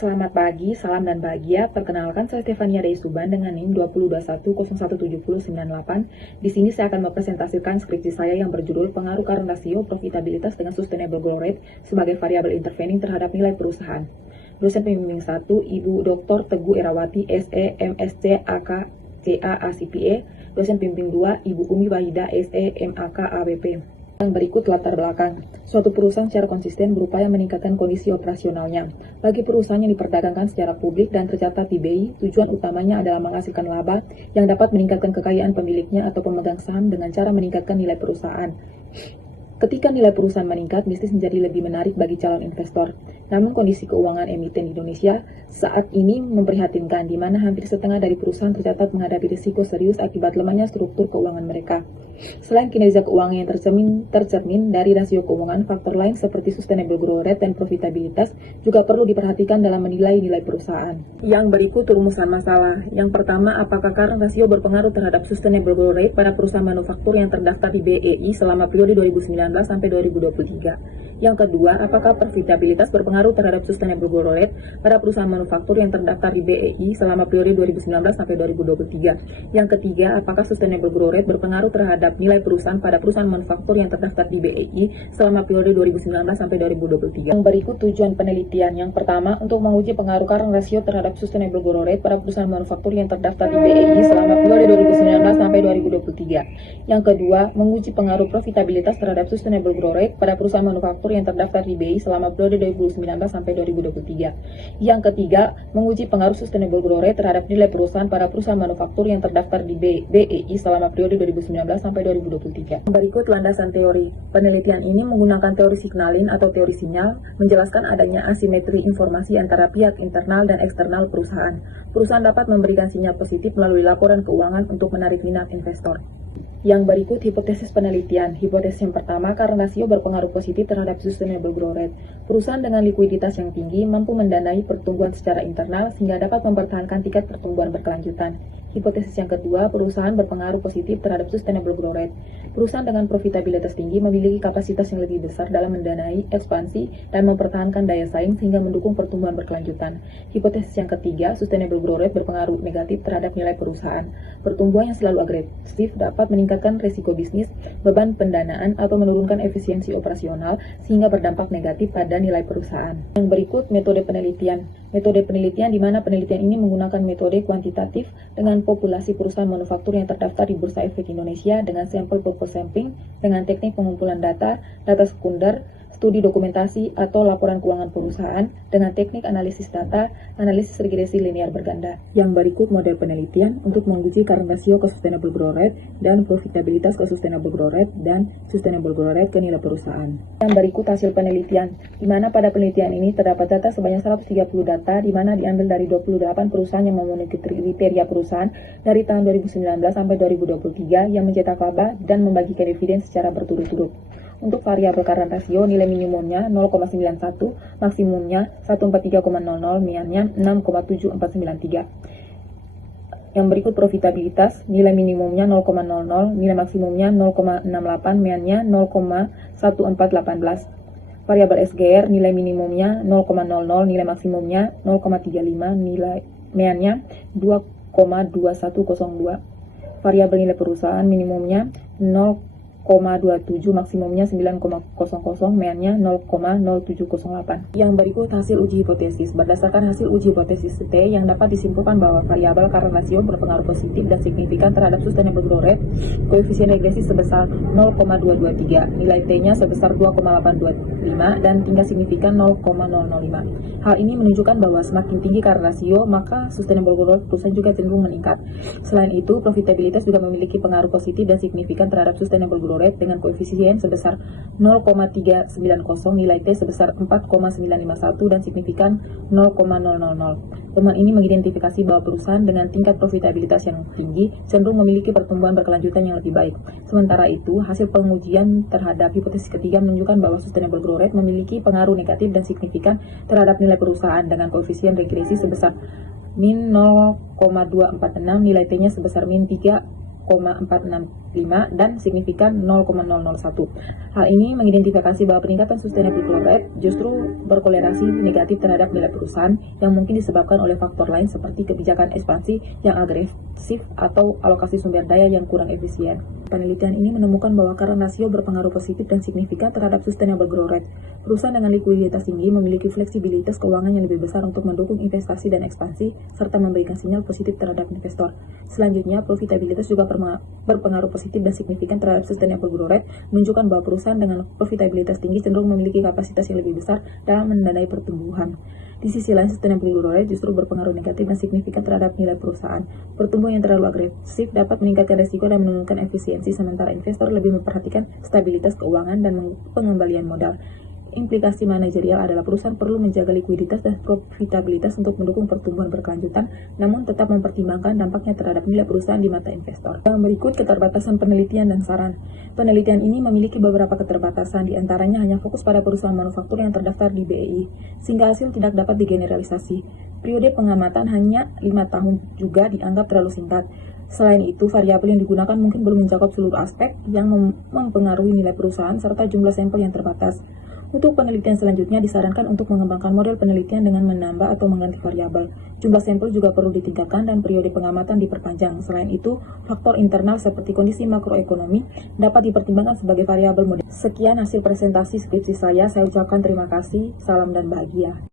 Selamat pagi, salam dan bahagia. Perkenalkan, saya Stefania Daisuban dengan NIM 2021017098. Di sini saya akan mempresentasikan skripsi saya yang berjudul Pengaruh Current Ratio Profitabilitas dengan Sustainable Growth Rate sebagai variabel intervening terhadap nilai perusahaan. Dosen pembimbing 1, Ibu Dr. Teguh Erawati, SE, MSc, AK, CA, ACPA. Dosen pembimbing 2, Ibu Umi Wahida, SE, MAK, AWP. Yang berikut latar belakang. Suatu perusahaan secara konsisten berupaya meningkatkan kondisi operasionalnya. Bagi perusahaan yang diperdagangkan secara publik dan tercatat di BI, tujuan utamanya adalah menghasilkan laba yang dapat meningkatkan kekayaan pemiliknya atau pemegang saham dengan cara meningkatkan nilai perusahaan. Ketika nilai perusahaan meningkat, bisnis menjadi lebih menarik bagi calon investor. Namun kondisi keuangan emiten Indonesia saat ini memprihatinkan, di mana hampir setengah dari perusahaan tercatat menghadapi risiko serius akibat lemahnya struktur keuangan mereka. Selain kinerja keuangan yang tercermin dari rasio keuangan, faktor lain seperti sustainable growth rate dan profitabilitas juga perlu diperhatikan dalam menilai nilai perusahaan. Yang berikut rumusan masalah. Yang pertama, apakah current ratio berpengaruh terhadap sustainable growth rate pada perusahaan manufaktur yang terdaftar di BEI selama periode 2019 sampai 2023? Yang kedua, apakah profitabilitas berpengaruh terhadap sustainable growth rate pada perusahaan manufaktur yang terdaftar di BEI selama periode 2019 sampai 2023? Yang ketiga, apakah sustainable growth rate berpengaruh terhadap nilai perusahaan pada perusahaan manufaktur yang terdaftar di BEI selama periode 2019 sampai 2023? Yang berikut tujuan penelitian. Yang pertama, untuk menguji pengaruh current ratio terhadap sustainable growth rate pada perusahaan manufaktur yang terdaftar di BEI selama periode 2019 sampai 2023. Yang kedua, menguji pengaruh profitabilitas terhadap sustainable growth rate pada perusahaan manufaktur yang terdaftar di BEI selama periode 2019 sampai 2023. Yang ketiga, menguji pengaruh sustainable growth rate terhadap nilai perusahaan pada perusahaan manufaktur yang terdaftar di BEI selama periode 2019 sampai 2023. Berikut landasan teori. Penelitian ini menggunakan teori signalin atau teori sinyal, menjelaskan adanya asimetri informasi antara pihak internal dan eksternal perusahaan. Perusahaan dapat memberikan sinyal positif melalui laporan keuangan untuk menarik minat investor. Yang berikut hipotesis penelitian. Hipotesis yang pertama, current ratio berpengaruh positif terhadap sustainable growth rate. Perusahaan dengan likuiditas yang tinggi mampu mendanai pertumbuhan secara internal sehingga dapat mempertahankan tingkat pertumbuhan berkelanjutan. Hipotesis yang kedua, perusahaan berpengaruh positif terhadap sustainable growth rate. Perusahaan dengan profitabilitas tinggi memiliki kapasitas yang lebih besar dalam mendanai ekspansi dan mempertahankan daya saing sehingga mendukung pertumbuhan berkelanjutan. Hipotesis yang ketiga, sustainable growth rate berpengaruh negatif terhadap nilai perusahaan. Pertumbuhan yang selalu agresif dapat meningkatkan risiko bisnis, beban pendanaan, atau menurunkan efisiensi operasional sehingga berdampak negatif pada nilai perusahaan. Yang berikut metode penelitian. Metode penelitian di mana penelitian ini menggunakan metode kuantitatif dengan populasi perusahaan manufaktur yang terdaftar di Bursa Efek Indonesia dengan sampel purpose sampling dengan teknik pengumpulan data sekunder, studi dokumentasi atau laporan keuangan perusahaan dengan teknik analisis data, analisis regresi linear berganda. Yang berikut model penelitian untuk menguji current ratio ke sustainable growth rate dan profitabilitas ke sustainable growth rate dan sustainable growth rate ke nilai perusahaan. Yang berikut hasil penelitian, di mana pada penelitian ini terdapat data sebanyak 130 data, di mana diambil dari 28 perusahaan yang memenuhi kriteria perusahaan dari tahun 2019 sampai 2023 yang mencetak laba dan membagikan dividen secara berturut-turut. Untuk variabel current ratio, nilai minimumnya 0,91, maksimumnya 143,00, miannya 6,7493. Yang berikut profitabilitas, nilai minimumnya 0,00, nilai maksimumnya 0,68, miannya 0,1418. Variabel SGR, nilai minimumnya 0,00, nilai maksimumnya 0,35, nilai miannya 2,2102. Variabel nilai perusahaan minimumnya 0,27, maksimumnya 9,00, miannya 0,0708. Yang berikut hasil uji hipotesis. Berdasarkan hasil uji hipotesis T yang dapat disimpulkan bahwa variabel current ratio berpengaruh positif dan signifikan terhadap sustainable growth rate, koefisien regresi sebesar 0,223, nilai T-nya sebesar 2,825 dan tingkat signifikan 0,005. Hal ini menunjukkan bahwa semakin tinggi current ratio, maka sustainable growth rate perusahaan juga cenderung meningkat. Selain itu, profitabilitas juga memiliki pengaruh positif dan signifikan terhadap sustainable growth rate dengan koefisien sebesar 0,390, nilai T sebesar 4,951 dan signifikan 0,000. Temuan ini mengidentifikasi bahwa perusahaan dengan tingkat profitabilitas yang tinggi cenderung memiliki pertumbuhan berkelanjutan yang lebih baik. Sementara itu, hasil pengujian terhadap hipotesis ketiga menunjukkan bahwa sustainable growth rate memiliki pengaruh negatif dan signifikan terhadap nilai perusahaan dengan koefisien regresi sebesar min 0,246, nilai T-nya sebesar min 3,46 dan signifikan 0,001. Hal ini mengidentifikasi bahwa peningkatan sustainable growth rate justru berkorelasi negatif terhadap nilai perusahaan yang mungkin disebabkan oleh faktor lain seperti kebijakan ekspansi yang agresif atau alokasi sumber daya yang kurang efisien. Penelitian ini menemukan bahwa current ratio berpengaruh positif dan signifikan terhadap sustainable growth rate. Perusahaan dengan likuiditas tinggi memiliki fleksibilitas keuangan yang lebih besar untuk mendukung investasi dan ekspansi, serta memberikan sinyal positif terhadap investor. Selanjutnya, profitabilitas juga berpengaruh positif dan signifikan terhadap sustainable growth rate, menunjukkan bahwa perusahaan dengan profitabilitas tinggi cenderung memiliki kapasitas yang lebih besar dalam mendanai pertumbuhan. Di sisi lain, sustainable growth rate justru berpengaruh negatif dan signifikan terhadap nilai perusahaan. Pertumbuhan yang terlalu agresif dapat meningkatkan risiko dan menurunkan efisiensi, sementara investor lebih memperhatikan stabilitas keuangan dan pengembalian modal. Implikasi manajerial adalah perusahaan perlu menjaga likuiditas dan profitabilitas untuk mendukung pertumbuhan berkelanjutan, namun tetap mempertimbangkan dampaknya terhadap nilai perusahaan di mata investor. Yang berikut keterbatasan penelitian dan saran. Penelitian ini memiliki beberapa keterbatasan, di antaranya hanya fokus pada perusahaan manufaktur yang terdaftar di BEI, sehingga hasil tidak dapat digeneralisasi. Periode pengamatan hanya 5 tahun juga dianggap terlalu singkat. Selain itu, variabel yang digunakan mungkin belum mencakup seluruh aspek yang mempengaruhi nilai perusahaan serta jumlah sampel yang terbatas. Untuk penelitian selanjutnya disarankan untuk mengembangkan model penelitian dengan menambah atau mengganti variabel. Jumlah sampel juga perlu ditingkatkan dan periode pengamatan diperpanjang. Selain itu, faktor internal seperti kondisi makroekonomi dapat dipertimbangkan sebagai variabel model. Sekian hasil presentasi skripsi saya ucapkan terima kasih, salam dan bahagia.